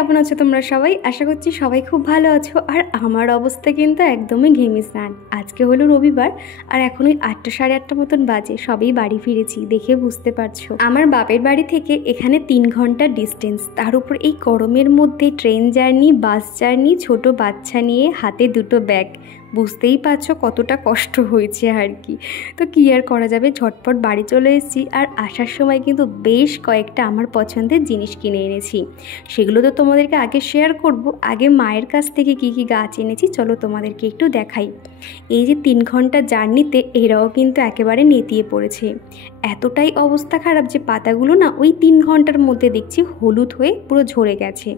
কেমন আছো তোমরা সবাই? আশা করছি সবাই খুব ভালো আছো। আর আমার অবস্থা কিন্তু একদমই ঘেমে স্নান। আজকে হলো রবিবার আর এখন ওই 8টা সাড়ে 8টা মতন বাজে, সবেই বাড়ি ফিরেছি, দেখে বুঝতে পারছো আমার বাপের বাড়ি থেকে এখানে 3 ঘন্টার ডিস্টেন্স। তার উপর এই গরমের মধ্যে ট্রেন জার্নি, বাস জার্নি, ছোট বাচ্চা নিয়ে, হাতে 2টো ব্যাগ, বুঝতেই পারছো কতটা কষ্ট হয়েছে আর কি। তো কী আর করা যাবে, ঝটপট বাড়ি চলে এসেছি। আর আসার সময় কিন্তু বেশ কয়েকটা আমার পছন্দের জিনিস কিনে এনেছি, সেগুলো তো তোমাদেরকে আগে শেয়ার করব। আগে মায়ের কাছ থেকে কি কি গাছ এনেছি চলো তোমাদেরকে একটু দেখাই। এই যে 3 ঘন্টা জার্নিতে এরাও কিন্তু একেবারে নেতিয়ে পড়েছে, এতটাই অবস্থা খারাপ যে পাতাগুলো না ওই 3 ঘন্টার মধ্যে দেখছি হলুদ হয়ে পুরো ঝরে গেছে।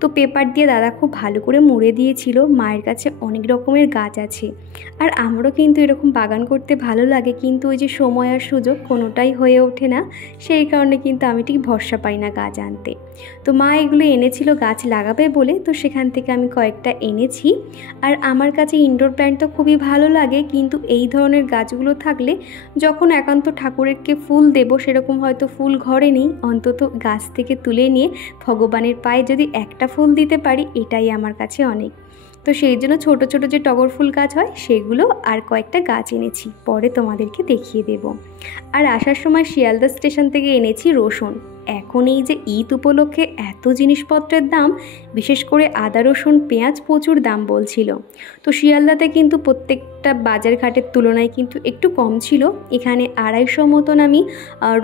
তো পেপার দিয়ে দাদা খুব ভালো করে মুড়ে দিয়েছিল। মায়ের কাছে অনেক রকমের গাছ আছে, আর আমারও কিন্তু এরকম বাগান করতে ভালো লাগে, কিন্তু ওই যে সময় আর সুযোগ কোনোটাই হয়ে ওঠে না, সেই কারণে কিন্তু আমি ঠিক ভরসা পাই না গাছ আনতে। তো মা এগুলো এনেছিল গাছ লাগাবে বলে, তো সেখান থেকে আমি কয়েকটা এনেছি। আর আমার কাছে ইনডোর প্ল্যান্ট তো খুবই ভালো লাগে, কিন্তু এই ধরনের গাছগুলো থাকলে যখন একান্ত ঠাকুরকে ফুল দেব, সেরকম হয়তো ফুল ঘরে নেই, অন্তত গাছ থেকে তুলে নিয়ে ভগবানের পায়ে যদি একটা ফুল দিতে পারি এটাই আমার কাছে অনেক। তো সেই জন্য ছোটো ছোটো যে টগর ফুল গাছ হয় সেগুলো আর কয়েকটা গাছ এনেছি, পরে তোমাদেরকে দেখিয়ে দেব। আর আসার সময় শিয়ালদা স্টেশন থেকে এনেছি রসুন। এখন এই যে ঈদ উপলক্ষে এত জিনিসপত্রের দাম, বিশেষ করে আদা, রসুন, পেঁয়াজ প্রচুর দাম বলছিল। তো শিয়ালদাতে কিন্তু প্রত্যেকটা বাজার ঘাটের তুলনায় কিন্তু একটু কম ছিল। এখানে 250 মতন আমি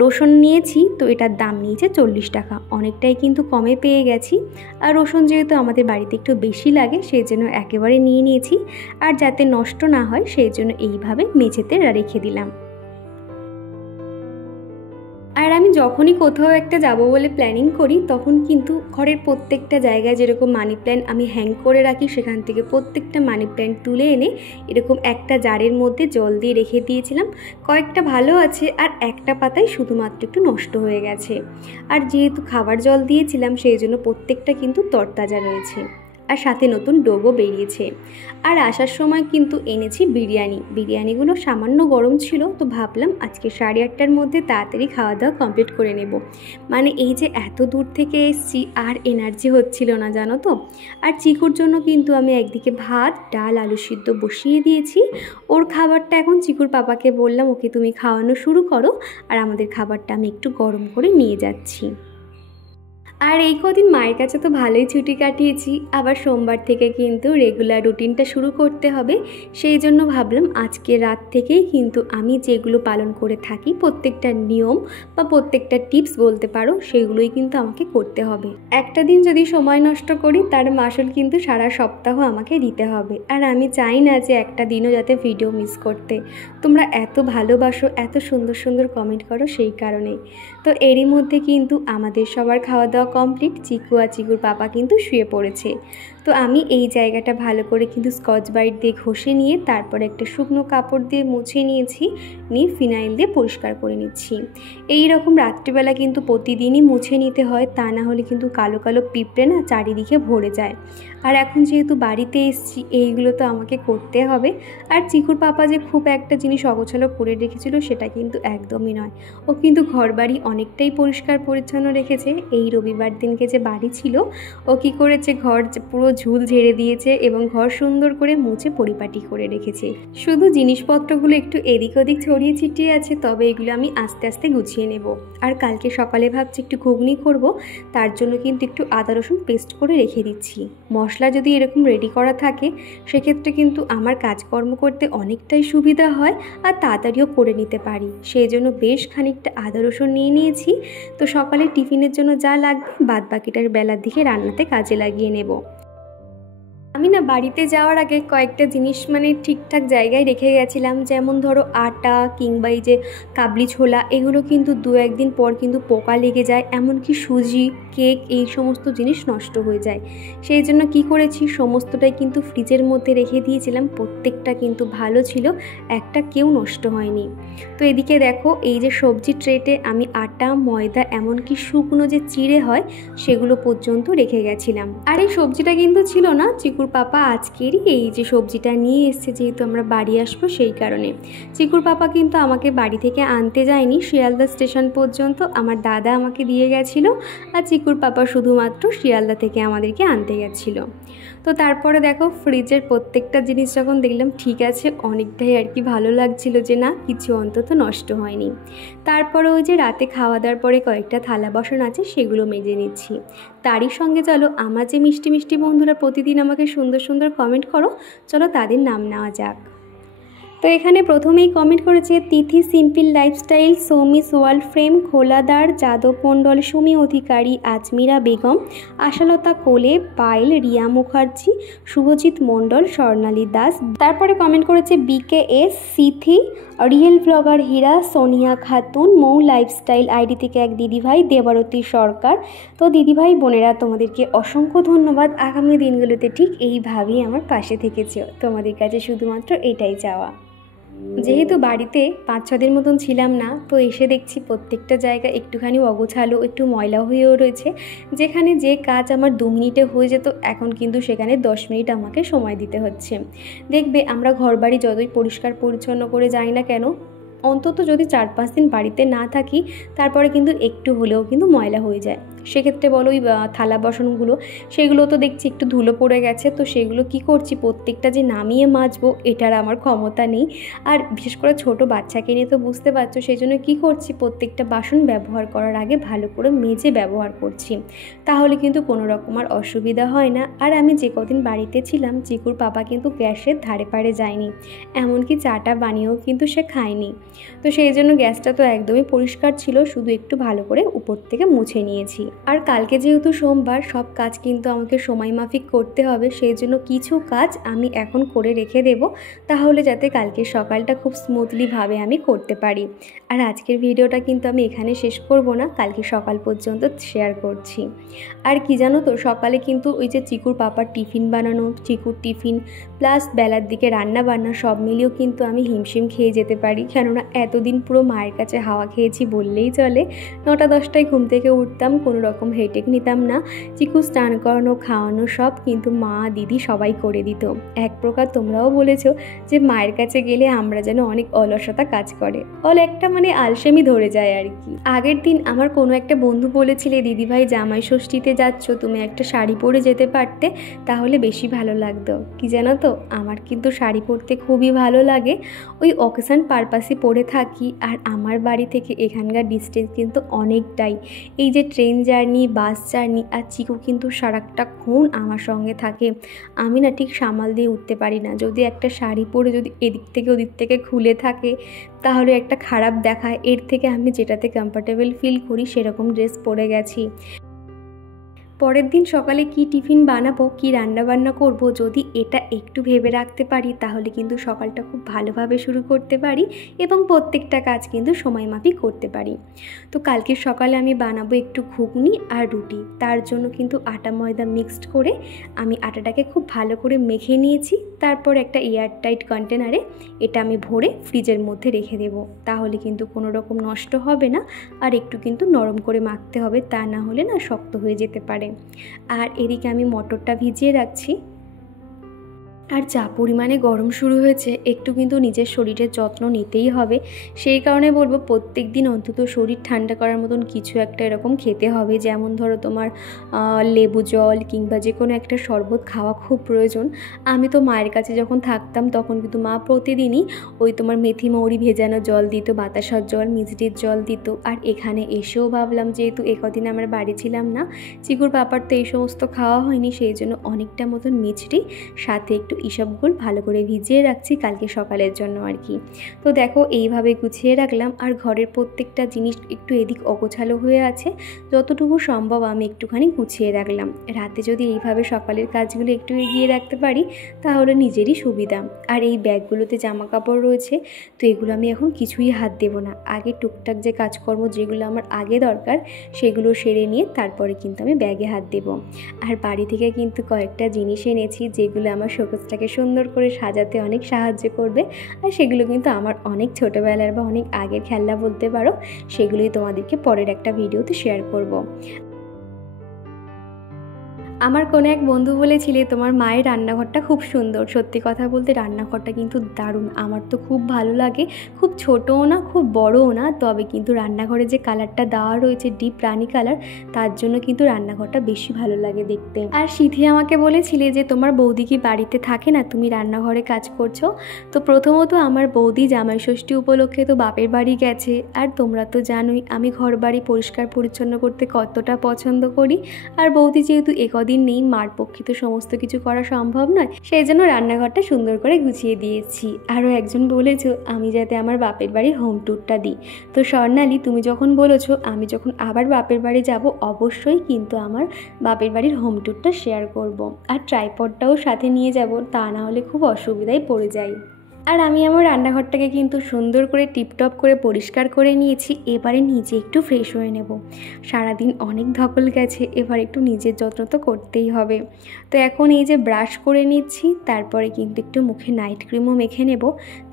রসুন নিয়েছি, তো এটার দাম নিয়েছে 40 টাকা, অনেকটাই কিন্তু কমে পেয়ে গেছি। আর রসুন যেহেতু আমাদের বাড়িতে একটু বেশি লাগে সেই জন্য একেবারে নিয়ে নিয়েছি, আর যাতে নষ্ট না হয় সেই জন্য এইভাবে মেঝেতে রেখে দিলাম। আর আমি যখনই কোথাও একটা যাব বলে প্ল্যানিং করি তখন কিন্তু ঘরের প্রত্যেকটা জায়গায় যেরকম মানি প্ল্যান্ট আমি হ্যাং করে রাখি, সেখান থেকে প্রত্যেকটা মানি প্ল্যান্ট তুলে এনে এরকম একটা জারের মধ্যে জল দিয়ে রেখে দিয়েছিলাম। কয়েকটা ভালো আছে আর একটা পাতায় শুধুমাত্র একটু নষ্ট হয়ে গেছে। আর যেহেতু খাবার জল দিয়েছিলাম সেই জন্য প্রত্যেকটা কিন্তু তরতাজা রয়েছে, আর সাথে নতুন ডোগও বেরিয়েছে। আর আসার সময় কিন্তু এনেছি বিরিয়ানিগুলো সামান্য গরম ছিল, তো ভাবলাম আজকে 8:30টার মধ্যে তাড়াতাড়ি খাওয়া দাওয়া কমপ্লিট করে নেব। মানে এই যে এত দূর থেকে এসেছি আর এনার্জি হচ্ছিল না জানো তো। আর চিকুর জন্য কিন্তু আমি একদিকে ভাত, ডাল, আলু সিদ্ধ বসিয়ে দিয়েছি। ওর খাবারটা এখন চিকুর পাপাকে বললাম ওকে তুমি খাওয়ানো শুরু করো, আর আমাদের খাবারটা আমি একটু গরম করে নিয়ে যাচ্ছি। আর এই কদিন মায়ের কাছে তো ভালোই ছুটি কাটিয়েছি, আবার সোমবার থেকে কিন্তু রেগুলার রুটিনটা শুরু করতে হবে। সেই জন্য ভাবলাম আজকে রাত থেকেই কিন্তু আমি যেগুলো পালন করে থাকি, প্রত্যেকটা নিয়ম বা প্রত্যেকটা টিপস বলতে পারো, সেগুলোই কিন্তু আমাকে করতে হবে। একটা দিন যদি সময় নষ্ট করি তার মাসুল কিন্তু সারা সপ্তাহ আমাকে দিতে হবে। আর আমি চাই না যে একটা দিনও যাতে ভিডিও মিস করতে। তোমরা এত ভালোবাসো, এত সুন্দর সুন্দর কমেন্ট করো, সেই কারণেই। তো এরই মধ্যে কিন্তু আমাদের সবার খাওয়া দাওয়া কমপ্লিট। চিকু আর চিকুর পাপা কিন্তু শুয়ে পড়েছে। তো আমি এই জায়গাটা ভালো করে কিন্তু স্কচ ব্রাইট দিয়ে ঘষে নিয়ে তারপরে একটা শুকনো কাপড় দিয়ে মুছে নিয়েছি, নিয়ে ফিনাইল দিয়ে পরিষ্কার করে নিচ্ছি। এই রকম রাত্রিবেলা কিন্তু প্রতিদিনই মুছে নিতে হয়, তা না হলে কিন্তু কালো কালো পিঁপড়ে না চারিদিকে ভরে যায়। আর এখন যেহেতু বাড়িতে এসেছি এইগুলো তো আমাকে করতে হবে। আর চিকুর পাপা যে খুব একটা জিনিস অগোছালো করে রেখেছিল সেটা কিন্তু একদমই নয়, ও কিন্তু ঘর বাড়ি অনেকটাই পরিষ্কার পরিচ্ছন্ন রেখেছে। এই রবিবার দিনকে যে বাড়ি ছিল ও কী করেছে, ঘর পুরো ঝুল ঝেড়ে দিয়েছে এবং ঘর সুন্দর করে মুছে পরিপাটি করে রেখেছে। শুধু জিনিসপত্রগুলো একটু এদিক ওদিক ছড়িয়ে ছিটিয়ে আছে, তবে এগুলো আমি আস্তে আস্তে গুছিয়ে নেব। আর কালকে সকালে ভাবছি একটু ঘুগনি করব, তার জন্য কিন্তু একটু আদা রসুন পেস্ট করে রেখে দিচ্ছি। মশলা যদি এরকম রেডি করা থাকে সেক্ষেত্রে কিন্তু আমার কাজকর্ম করতে অনেকটাই সুবিধা হয় আর তাড়াতাড়িও করে নিতে পারি। সেই জন্য বেশ খানিকটা আদা রসুন নিয়ে নিয়েছি। তো সকালে টিফিনের জন্য যা লাগবে বাদ বাকিটার বেলার দিকে রান্নাতে কাজে লাগিয়ে নেব। আমি না বাড়িতে যাওয়ার আগে কয়েকটা জিনিস মানে ঠিকঠাক জায়গায় রেখে গেছিলাম, যেমন ধরো আটা কিংবা এই যে কাবলি ছোলা, এগুলো কিন্তু 2-1 দিন পর কিন্তু পোকা লেগে যায়, এমনকি সুজি, কেক, এই সমস্ত জিনিস নষ্ট হয়ে যায়। সেই জন্য কি করেছি, সমস্তটাই কিন্তু ফ্রিজের মধ্যে রেখে দিয়েছিলাম। প্রত্যেকটা কিন্তু ভালো ছিল, একটা কেউ নষ্ট হয়নি। তো এদিকে দেখো এই যে সবজি ট্রেতে আমি আটা, ময়দা, এমনকি শুকনো যে চিড়ে হয় সেগুলো পর্যন্ত রেখে গেছিলাম। আর এই সবজিটা কিন্তু ছিল না, চিকুর চিকুর পাপা আজকেরই এই যে সবজিটা নিয়ে এসছে, যেহেতু আমরা বাড়ি আসবো সেই কারণে। চিকুর পাপা কিন্তু আমাকে বাড়ি থেকে আনতে যায়নি, শিয়ালদা স্টেশন পর্যন্ত আমার দাদা আমাকে দিয়ে গেছিলো, আর চিকুর পাপা শুধুমাত্র শিয়ালদা থেকে আমাদেরকে আনতে গেছিলো। তো তারপরে দেখো ফ্রিজের প্রত্যেকটা জিনিস যখন দেখলাম ঠিক আছে, অনেকটাই আর কি ভালো লাগছিল যে না কিছু অন্তত নষ্ট হয়নি। তারপরে ওই যে রাতে খাওয়া দাওয়ার পরে কয়েকটা থালা বাসন আছে সেগুলো মেজে নিচ্ছি। তারই সঙ্গে চলো আমার যে মিষ্টি মিষ্টি বন্ধুরা প্রতিদিন আমাকে সুন্দর সুন্দর কমেন্ট করো, চলো তাদের নাম নেওয়া যাক। তো এখানে প্রথমেই কমেন্ট করেছে Tithi simple lifestyle, Soumi's world frame, খোলাদার, যাদব মণ্ডল, সুমি অধিকারী, আজমিরা বেগম, আশালতা কোলে, পায়েল, রিয়া মুখার্জি, শুভজিৎ মণ্ডল, স্বর্ণালী দাস। তারপরে কমেন্ট করেছে BKS, সিথি, রিয়েল ব্লগার হীরা, সোনিয়া খাতুন, মৌ লাইফস্টাইল আইডি থেকে এক দিদিভাই, দেবারতী সরকার। তো দিদিভাই বোনেরা তোমাদেরকে অসংখ্য ধন্যবাদ, আগামী দিনগুলোতে ঠিক এইভাবেই আমার পাশে থেকেছো, তোমাদের কাছে শুধুমাত্র এটাই চাওয়া। যেহেতু বাড়িতে 5-6 দিন মতন ছিলাম না, তো এসে দেখছি প্রত্যেকটা জায়গা একটুখানি অগোছালো, একটু ময়লা হয়েও রয়েছে। যেখানে যে কাজ আমার 2 মিনিটে হয়ে যেত, এখন কিন্তু সেখানে 10 মিনিট আমাকে সময় দিতে হচ্ছে। দেখবে আমরা ঘরবাড়ি যতই পরিষ্কার পরিচ্ছন্ন করে যাই না কেন, অন্তত যদি 4-5 দিন বাড়িতে না থাকি, তারপরে কিন্তু একটু হলেও কিন্তু ময়লা হয়ে যায়। সেক্ষেত্রে বলো ওই থালা বাসনগুলো, সেগুলো তো দেখছি একটু ধুলো পড়ে গেছে, তো সেগুলো কি করছি প্রত্যেকটা যে নামিয়ে মাজবো এটার আমার ক্ষমতা নেই। আর বিশেষ করে ছোট বাচ্চাকে নিয়ে তো বুঝতে পারছো, সেই জন্য কী করছি প্রত্যেকটা বাসন ব্যবহার করার আগে ভালো করে মেজে ব্যবহার করছি, তাহলে কিন্তু কোনো রকম আর অসুবিধা হয় না। আর আমি যে কদিন বাড়িতে ছিলাম, চিকুর পাপা কিন্তু গ্যাসের ধারে পাড়ে যায়নি, এমনকি চাটা বানিয়েও কিন্তু সে খায়নি। তো সেই জন্য গ্যাসটা তো একদমই পরিষ্কার ছিল, শুধু একটু ভালো করে উপর থেকে মুছে নিয়েছি। আর কালকে যেহেতু সোমবার, সব কাজ কিন্তু আমাকে সময় মাফিক করতে হবে, সেই জন্য কিছু কাজ আমি এখন করে রেখে দেব, তাহলে যাতে কালকে সকালটা খুব স্মুথলিভাবে আমি করতে পারি। আর আজকের ভিডিওটা কিন্তু আমি এখানে শেষ করব না, কালকে সকাল পর্যন্ত শেয়ার করছি। আর কি জানো তো, সকালে কিন্তু ওই যে চিকুর পাপার টিফিন বানানো, চিকুর টিফিন প্লাস বেলার দিকে রান্না বান্না সব মিলিয়েও কিন্তু আমি হিমশিম খেয়ে যেতে পারি, কেননা এতদিন পুরো মায়ের কাছে হাওয়া খেয়েছি বললেই চলে। 9টা-10টায় ঘুম থেকে উঠতাম, কোনো রকম হেডেক নিতাম না, চিকু স্নান করানো খাওয়ানো সব কিন্তু মা দিদি সবাই করে দিত। এক প্রকার তোমরাও বলেছো যে মায়ের কাছে গেলে আমরা যেন অনেক অলসতা কাজ করে, একটা মানে আলসেমি ধরে যায় আর কি। আগের দিন আমার কোনো একটা বন্ধু বলেছিলে দিদিভাই জামাই ষষ্ঠীতে যাচ্ছ, তুমি একটা শাড়ি পরে যেতে পারতে, তাহলে বেশি ভালো লাগতো। কি জানো তো, আমার কিন্তু শাড়ি পরতে খুবই ভালো লাগে, ওই অকেশন পারপাসে পরে থাকি। আর আমার বাড়ি থেকে এখানকার ডিস্টেন্স কিন্তু অনেকটাই, এই যে ট্রেন জার্নি, বাস জার্নি, আর চিকু কিন্তু সারাটাক্ষণ আমার সঙ্গে থাকে, আমি না ঠিক সামাল দিয়ে উঠতে পারি না। যদি একটা শাড়ি পরে যদি এদিক থেকে ওদিক থেকে খুলে থাকে, তাহলে একটা খারাপ দেখায়, এর থেকে আমি যেটাতে কমফর্টেবল ফিল করি সেরকম ড্রেস পরে গেছি। পরের দিন সকালে কি টিফিন বানাবো, কি রান্নাবান্না করব, যদি এটা একটু ভেবে রাখতে পারি, তাহলে কিন্তু সকালটা খুব ভালোভাবে শুরু করতে পারি এবং প্রত্যেকটা কাজ কিন্তু সময়মাফিক করতে পারি। তো কালকের সকালে আমি বানাবো একটু ঘুগনি আর রুটি। তার জন্য কিন্তু আটা ময়দা মিক্সড করে আমি আটাটাকে খুব ভালো করে মেখে নিয়েছি। তারপর একটা এয়ারটাইট কন্টেনারে এটা আমি ভরে ফ্রিজের মধ্যে রেখে দেব, তাহলে কিন্তু কোনো রকম নষ্ট হবে না। আর একটু কিন্তু নরম করে মাখতে হবে, তা না হলে না শক্ত হয়ে যেতে পারে। আর এদিকে আমি মটরটা ভিজিয়ে রাখছি। আর যা পরিমাণে গরম শুরু হয়েছে, একটু কিন্তু নিজের শরীরের যত্ন নিতেই হবে। সেই কারণে বলবো প্রত্যেক দিন অন্তত শরীর ঠান্ডা করার মতন কিছু একটা এরকম খেতে হবে। যেমন ধরো তোমার লেবু জল কিংবা যে কোনো একটা শরবত খাওয়া খুব প্রয়োজন। আমি তো মায়ের কাছে যখন থাকতাম তখন কিন্তু মা প্রতিদিনই ওই তোমার মেথি মৌরি ভেজানো জল দিত, বাতাসার জল, মিষ্টির জল দিত। আর এখানে এসেও ভাবলাম যেহেতু একদিন আমরা বাড়ি ছিলাম না, চিকুর পাপার তো এই সমস্ত খাওয়া হয়নি, সেই জন্য অনেকটা মতন মিষ্টি সাথে একটু ইসবগুল ভালো করে ভিজিয়ে রাখছি কালকে সকালের জন্য আর কি। তো দেখো এইভাবে গুছিয়ে রাখলাম। আর ঘরের প্রত্যেকটা জিনিস একটু এদিক অগোছালো হয়ে আছে, যতটুকু সম্ভব আমি একটুখানি গুছিয়ে রাখলাম। রাতে যদি এইভাবে সকালের কাজগুলো একটু এগিয়ে রাখতে পারি, তাহলে নিজেরই সুবিধা। আর এই ব্যাগগুলোতে জামা কাপড় রয়েছে, তো এগুলো আমি এখন কিছুই হাত দেব না। আগে টুকটাক যে কাজকর্ম যেগুলো আমার আগে দরকার সেগুলো সেরে নিয়ে তারপরে কিন্তু আমি ব্যাগে হাত দেব। আর বাড়ি থেকে কিন্তু কয়েকটা জিনিস এনেছি যেগুলো আমার শোকেসটাকে সুন্দর করে সাজাতে অনেক সাহায্য করবে। আর সেগুলো কিন্তু আমার অনেক ছোটোবেলার বা অনেক আগের খেলনা বলতে পারো, সেগুলোই তোমাদেরকে পরের একটা ভিডিওতে শেয়ার করব। আমার কোনো এক বন্ধু বলেছিলে তোমার মায়ের রান্নাঘরটা খুব সুন্দর। সত্যি কথা বলতে রান্নাঘরটা কিন্তু দারুণ, আমার তো খুব ভালো লাগে। খুব ছোটও না খুব বড়ও না, তবে কিন্তু রান্নাঘরে যে কালারটা দেওয়া রয়েছে ডিপ রানি কালার, তার জন্য কিন্তু রান্নাঘরটা বেশি ভালো লাগে দেখতে। আর সিথি আমাকে বলেছিলে যে তোমার বৌদি কি বাড়িতে থাকে না, তুমি রান্নাঘরে কাজ করছো। তো প্রথমত আমার বৌদি জামাই ষষ্ঠী উপলক্ষে তো বাপের বাড়ি গেছে, আর তোমরা তো জানোই আমি ঘর বাড়ি পরিষ্কার পরিচ্ছন্ন করতে কতটা পছন্দ করি। আর বৌদি যেহেতু দিন নেই, মার পক্ষে তো সমস্ত কিছু করা সম্ভব নয়, সেই জন্য রান্নাঘরটা সুন্দর করে গুছিয়ে দিয়েছি। আরও একজন বলেছো আমি যাতে আমার বাপের বাড়ির হোম ট্যুরটা দিই। তো স্বর্ণালী তুমি যখন বলেছো, আমি যখন আবার বাপের বাড়ি যাব অবশ্যই কিন্তু আমার বাপের বাড়ির হোম ট্যুরটা শেয়ার করব। আর ট্রাইপডটাও সাথে নিয়ে যাব, তা না হলে খুব অসুবিধায় পড়ে যাই। আর আমি আমার রান্নাঘরটাকে কিন্তু সুন্দর করে টিপটপ করে পরিষ্কার করে নিয়েছি। এবারে নিজে একটু ফ্রেশ হয়ে নেব। সারাদিন অনেক ধকল গেছে, এবার একটু নিজের যত্ন তো করতেই হবে। তো এখন এই যে ব্রাশ করে নিচ্ছি, তারপরে কিন্তু একটু মুখে নাইট ক্রিমও মেখে নেব,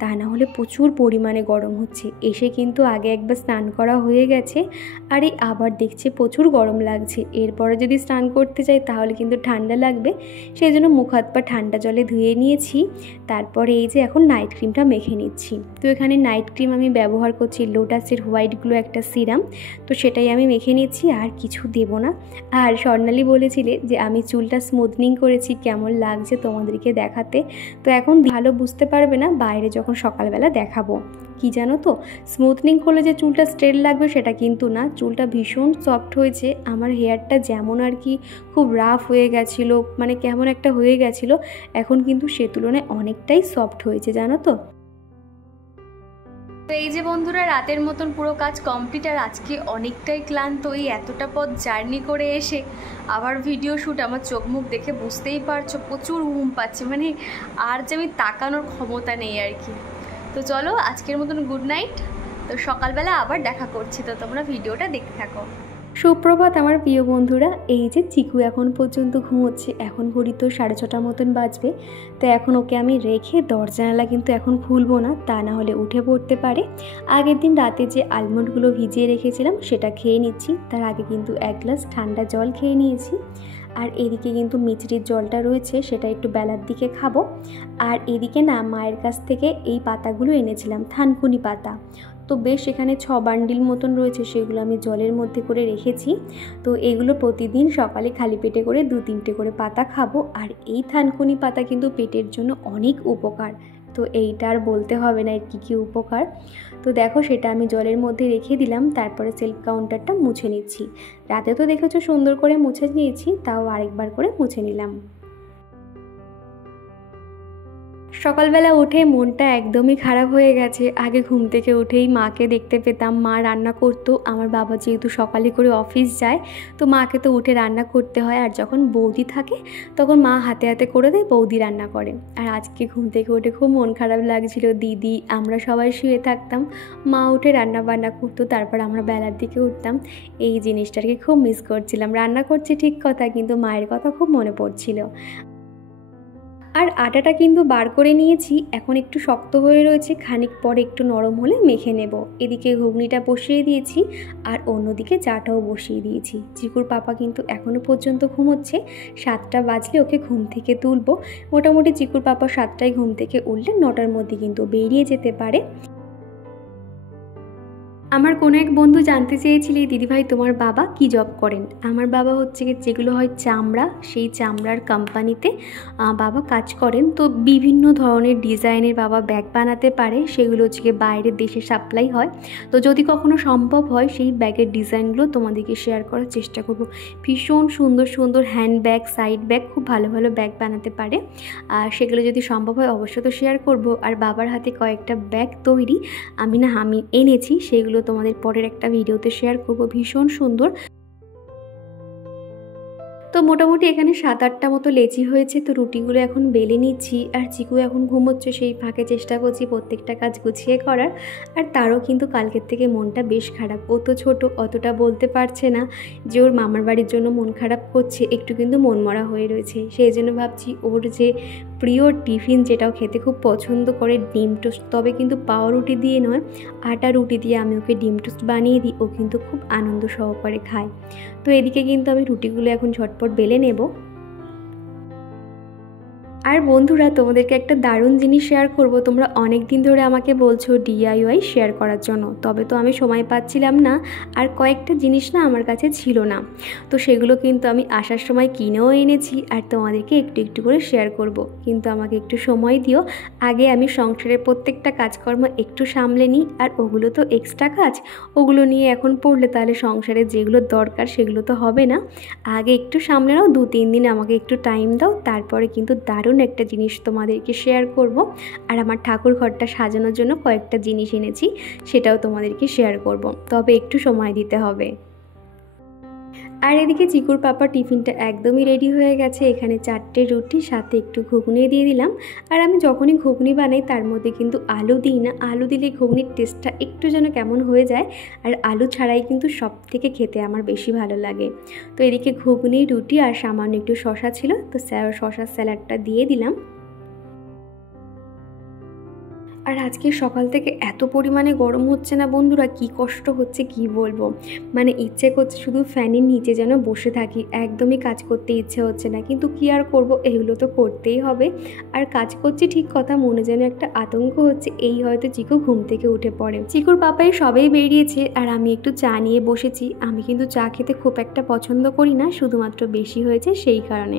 তা না হলে প্রচুর পরিমাণে গরম হচ্ছে। এসে কিন্তু আগে একবার স্নান করা হয়ে গেছে, আর এই আবার দেখছে প্রচুর গরম লাগছে। এরপরে যদি স্নান করতে যাই তাহলে কিন্তু ঠান্ডা লাগবে, সেই জন্য মুখ হাত পা ঠান্ডা জলে ধুয়ে নিয়েছি। তারপরে এই যে এখন নাইট ক্রিমটা মেখে নিচ্ছি। তো এখানে নাইট ক্রিম আমি ব্যবহার করছি লোটাসের হোয়াইট গ্লো একটা সিরাম, তো সেটাই আমি মেখে নিচ্ছি, আর কিছু দেব না। আর স্বর্ণালী বলেছিলে যে আমি চুলটা স্মুথনিং করেছি, কেমন লাগছে তোমাদেরকে দেখাতে। তো এখন ভালো বুঝতে পারবে না, বাইরে যখন সকালবেলা দেখাবো। কি জানো তো, স্মুথনিং করলে যে চুলটা স্ট্রেট লাগবে সেটা কিন্তু না, চুলটা ভীষণ সফট হয়েছে। আমার হেয়ারটা যেমন আর কি খুব রাফ হয়ে গেছিলো, মানে কেমন একটা হয়ে গেছিলো, এখন কিন্তু সে তুলনায় অনেকটাই সফট হয়েছে জানো তো। তো এই যে বন্ধুরা, রাতের মতন পুরো কাজ কমপ্লিট, আর আজকে অনেকটাই ক্লান্ত। এই এতটা পথ জার্নি করে এসে আবার ভিডিও শ্যুট, আমার চোখ মুখ দেখে বুঝতেই পারছো প্রচুর ঘুম পাচ্ছে, মানে আর যে আমি তাকানোর ক্ষমতা নেই আর কি। তো চলো আজকের মতন গুড নাইট। তো সকালবেলা আবার দেখা করছি, তো তোমরা ভিডিওটা দেখতে থাকো। সুপ্রভাত আমার প্রিয় বন্ধুরা। এই যে চিকু এখন পর্যন্ত ঘুমোচ্ছে, এখন ঘড়ি তো 6:30 মতন বাজবে। তো এখন ওকে আমি রেখে দরজা জানালা কিন্তু এখন খুলবো না, তা না হলে উঠে পড়তে পারে। আগের দিন রাতে যে আলমন্ডগুলো ভিজিয়ে রেখেছিলাম সেটা খেয়ে নিচ্ছি, তার আগে কিন্তু 1 গ্লাস ঠান্ডা জল খেয়ে নিয়েছি। আর এদিকে কিন্তু মিচড়ির জলটা রয়েছে, সেটা একটু বেলার দিকে খাবো। আর এদিকে না মায়ের কাছ থেকে এই পাতাগুলো এনেছিলাম, থানকুনি পাতা। তো বেশ এখানে 6 বান্ডিল মতন রয়েছে, সেগুলো আমি জলের মধ্যে করে রেখেছি। তো এগুলো প্রতিদিন সকালে খালি পেটে করে 2-3টে করে পাতা খাবো। আর এই থানকুনি পাতা কিন্তু পেটের জন্য অনেক উপকার, তো এইটা আর বলতে হবে না এর কী উপকার। তো দেখো সেটা আমি জলের মধ্যে রেখে দিলাম, তারপরে সেলফ কাউন্টারটা মুছে নিচ্ছি। রাতে তো দেখেছো সুন্দর করে মুছে নিয়েছি, তাও আরেকবার করে মুছে নিলাম। সকালবেলা উঠে মনটা একদমই খারাপ হয়ে গেছে। আগে ঘুম থেকে উঠেই মাকে দেখতে পেতাম, মা রান্না করতো। আমার বাবা যেহেতু সকালে করে অফিস যায়, তো মাকে তো উঠে রান্না করতে হয়। আর যখন বৌদি থাকে তখন মা হাতে হাতে করে দেয়, বৌদি রান্না করে। আর আজকে ঘুম থেকে উঠে খুব মন খারাপ লাগছিল। দিদি আমরা সবাই শুয়ে থাকতাম, মা উঠে রান্না বান্না করতো, তারপর আমরা বেলার দিকে উঠতাম। এই জিনিসটাকে খুব মিস করছিলাম। রান্না করছি ঠিক কথা, কিন্তু মায়ের কথা খুব মনে পড়ছিল। আর আটাটা কিন্তু বার করে নিয়েছি, এখন একটু শক্ত হয়ে রয়েছে, খানিক পরে একটু নরম হলে মেখে নেব। এদিকে ঘুগনিটা বসিয়ে দিয়েছি, আর অন্যদিকে চাটাও বসিয়ে দিয়েছি। চিকুর পাপা কিন্তু এখনও পর্যন্ত ঘুমোচ্ছে, 7টা বাজলে ওকে ঘুম থেকে তুলবো। মোটামুটি চিকুর পাপা 7টায় ঘুম থেকে উঠলে 9টার মধ্যে কিন্তু বেরিয়ে যেতে পারে। আমার কোনো এক বন্ধু জানতে চেয়েছিলে দিদিভাই তোমার বাবা কি জব করেন। আমার বাবা হচ্ছে যেগুলো হয় চামড়া, সেই চামড়ার কোম্পানিতে বাবা কাজ করেন। তো বিভিন্ন ধরনের ডিজাইনের বাবা ব্যাগ বানাতে পারে, সেগুলো হচ্ছে বাইরের দেশে সাপ্লাই হয়। তো যদি কখনো সম্ভব হয় সেই ব্যাগের ডিজাইনগুলো তোমাদেরকে শেয়ার করার চেষ্টা করব। ভীষণ সুন্দর সুন্দর হ্যান্ড ব্যাগ, সাইড ব্যাগ, খুব ভালো ভালো ব্যাগ বানাতে পারে। আর সেগুলো যদি সম্ভব হয় অবশ্যই তো শেয়ার করব। আর বাবার হাতে কয়েকটা ব্যাগ তৈরি আমি এনেছি, সেগুলো তোমাদের পরের একটা ভিডিওতে শেয়ার করব, ভীষণ সুন্দর। তো মোটামুটি এখানে 7-8টা মতো লেচি হয়েছে। তো রুটিগুলো এখন বেলে নিচ্ছি, আর চিকু এখন ঘুমোচ্ছে, সেই ফাঁকে চেষ্টা করছি প্রত্যেকটা কাজ গুছিয়ে করার। আর তারও কিন্তু কালকের থেকে মনটা বেশ খারাপ। ও তো ছোটো, অতটা বলতে পারছে না যে ওর মামার বাড়ির জন্য মন খারাপ করছে, একটু কিন্তু মনমরা হয়ে রয়েছে। সেই জন্য ভাবছি ওর যে প্রিয় টিফিন, যেটাও খেতে খুব পছন্দ করে, ডিম টোস্ট, তবে কিন্তু পাউরুটি দিয়ে নয়, আটা রুটি দিয়ে আমি ওকে ডিম টোস্ট বানিয়ে দিই, ও কিন্তু খুব আনন্দ সহকারে খায়। তো এদিকে কিন্তু আমি রুটিগুলো এখন ঝটপট বেলে নেব। আর বন্ধুরা, তোমাদেরকে একটা দারুণ জিনিস শেয়ার করব। তোমরা অনেক দিন ধরে আমাকে বলছো DIY শেয়ার করার জন্য, তবে তো আমি সময় পাচ্ছিলাম না, আর কয়েকটা জিনিস না আমার কাছে ছিল না। তো সেগুলো কিন্তু আমি আসার সময় কিনেও এনেছি, আর তোমাদেরকে একটু একটু করে শেয়ার করব। কিন্তু আমাকে একটু সময় দিও, আগে আমি সংসারের প্রত্যেকটা কাজকর্ম একটু সামলে নিই। আর ওগুলো তো এক্সট্রা কাজ, ওগুলো নিয়ে এখন পড়লে তাহলে সংসারে যেগুলো দরকার সেগুলো তো হবে না। আগে একটু সামলে নাও, 2-3 দিন আমাকে একটু টাইম দাও, তারপরে কিন্তু দারুণ একটা জিনিস তোমাদেরকে শেয়ার করব। আর আমার ঠাকুর ঘরটা সাজানোর জন্য কয়েকটা জিনিস এনেছি, সেটাও তোমাদেরকে শেয়ার করব, তবে একটু সময় দিতে হবে। আর এদিকে চিকুর পাপা টিফিনটা একদমই রেডি হয়ে গেছে। এখানে 4টে রুটি, সাথে একটু ঘুগনি দিয়ে দিলাম। আর আমি যখনই ঘুগনি বানাই তার মধ্যে কিন্তু আলু দিই না, আলু দিলে ঘুগনির টেস্টটা একটু যেন কেমন হয়ে যায়। আর আলু ছাড়াই কিন্তু সব থেকে খেতে আমার বেশি ভালো লাগে। তো এদিকে ঘুগনি, রুটি আর সামান্য একটু শশা ছিল, তো শশার স্যালাডটা দিয়ে দিলাম। আর আজকে সকাল থেকে এত পরিমাণে গরম হচ্ছে না বন্ধুরা, কি কষ্ট হচ্ছে কি বলবো। মানে ইচ্ছে করছে শুধু ফ্যানের নিচে যেন বসে থাকি, একদমই কাজ করতে ইচ্ছে হচ্ছে না, কিন্তু কি আর করব, এগুলো তো করতেই হবে। আর কাজ করছি ঠিক কথা, মনে যেন একটা আতঙ্ক হচ্ছে, এই হয়তো চিকু ঘুম থেকে উঠে পড়ে। চিকুর পাপাই সবাই বেরিয়েছে আর আমি একটু চা নিয়ে বসেছি। আমি কিন্তু চা খেতে খুব একটা পছন্দ করি না, শুধুমাত্র বেশি হয়েছে সেই কারণে।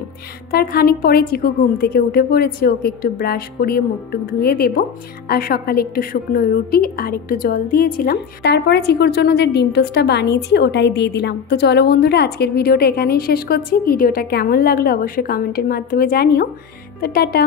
তার খানিক পরে চিকু ঘুম থেকে উঠে পড়েছে, ওকে একটু ব্রাশ করিয়ে মুখটুক ধুয়ে দেবো। আর সকালে একটু শুকনো রুটি আর একটু জল দিয়েছিলাম, তারপরে চিকুর জন্য যে ডিম টোস্টটা বানিয়েছি ওটাই দিয়ে দিলাম। তো চলো বন্ধুরা, আজকের ভিডিওটা এখানেই শেষ করছি। ভিডিওটা কেমন লাগলো অবশ্যই কমেন্টের মাধ্যমে জানিও। তো টাটা।